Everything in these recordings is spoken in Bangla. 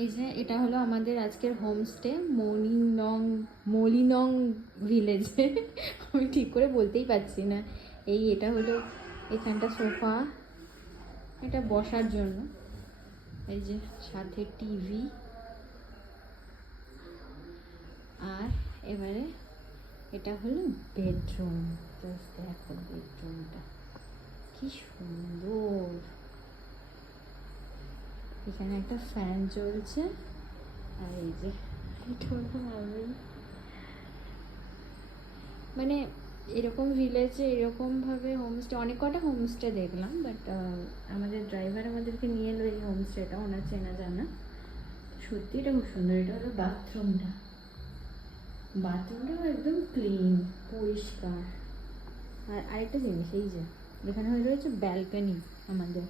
এই যে এটা হলো আমাদের আজকের হোমস্টে মলিনং ভিলেজে। আমি ঠিক করে বলতেই পারছি না। এটা হলো এখানটা সোফা, এটা বসার জন্য। এই যে সাথে টিভি। আর এবারে এটা হলো বেডরুম। জাস্ট দেখো বেডরুমটা কি সুন্দর। এখানে একটা ফ্যান চলছে। আর এই যে এটা হলো আমি, মানে এরকম ভিলেজে এরকমভাবে হোমস্টে, অনেক কটা হোমস্টে দেখলাম, বাট আমাদের ড্রাইভার আমাদেরকে নিয়ে এলো এই হোমস্টেটা, ওনার চেনা জানা। সত্যি এটা খুব সুন্দর। এটা হলো বাথরুমটাও একদম ক্লিন, পরিষ্কার। আর আরেকটা জিনিস, এই যে এখানে হয়ে রয়েছে ব্যালকনি আমাদের।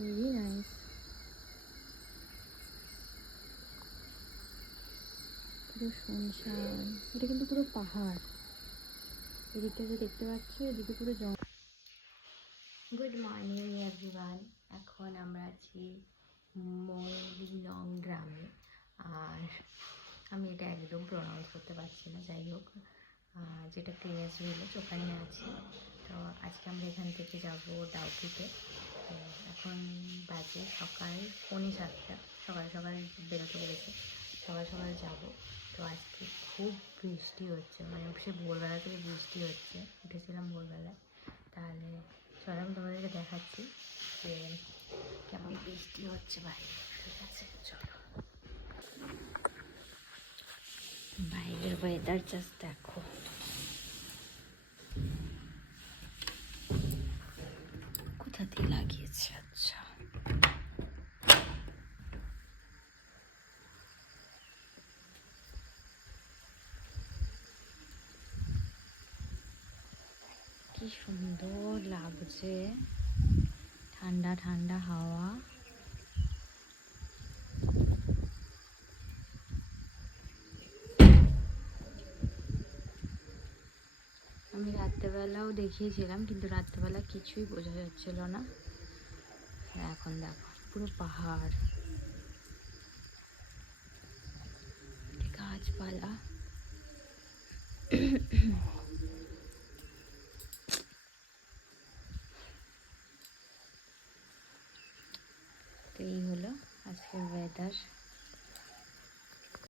Very nice. পুরো শুনশান। এটা কিন্তু পুরো পাহাড়। এদিকটা যে দেখতে পাচ্ছ, এদিকে পুরো জঙ্গল। Good morning everyone. এখন আমরা আছি মলিনং গ্রামে। আর আমি এটা একদম প্রনাউন্স করতে পারছি না, যাই হোক, যেটা ক্লিয়াস ভিলেজ ওখানে আছি। তো আজকে আমরা এখান থেকে যাব ডাউকিতে। তো এখন বাজে সকাল 6:45। সকাল সকাল বেরোতে বলেছে, সকাল সকাল যাব। তো আজকে খুব বৃষ্টি হচ্ছে, মানে সে ভোরবেলা থেকে বৃষ্টি হচ্ছে। উঠেছিলাম ভোরবেলায়। তাহলে চলো আমি তোমাদেরকে দেখাচ্ছি যে কেমন বৃষ্টি হচ্ছে বাইরে। ঠিক আছে, চলো। বাইরের ওয়েদার জাস্ট দেখো। কোথা দিয়ে লাগিয়েছে? আচ্ছা, কি সুন্দর লাগছে, ঠান্ডা ঠান্ডা হাওয়া। আমি রাত্রেবেলাও দেখিয়েছিলাম, কিন্তু রাত্রেবেলা কিছুই বোঝা যাচ্ছিল না। এখন দেখো পুরো পাহাড়, গাছপালা।